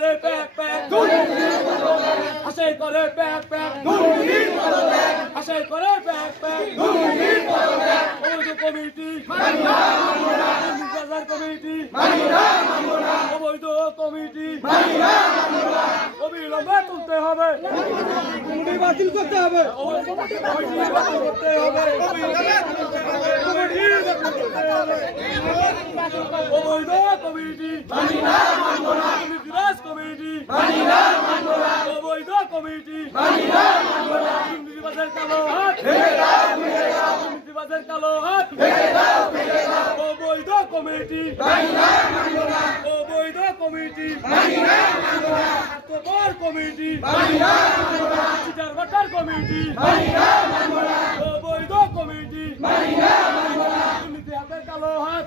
করে pack pack আশাই করে প্যাক প্যাক আশাই করে প্যাক প্যাক অবৈধ কমিটি বাজার কমিটি অবৈধ কমিটি অবিলম্বে তুলতে হবে কমিটি বাতিল করতে হবে অবৈধ কমিটি কমিটি অবৈধ কমিটি দুর্নীতিবাজের কালো হাত দুর্নীতিবাজের কালো হাত অবৈধ কমিটি অবৈধ কমিটি স্বার্থপর কমিটি চিটার বাটার কমিটি অবৈধ কমিটি দুর্নীতি হাতের কালো হাত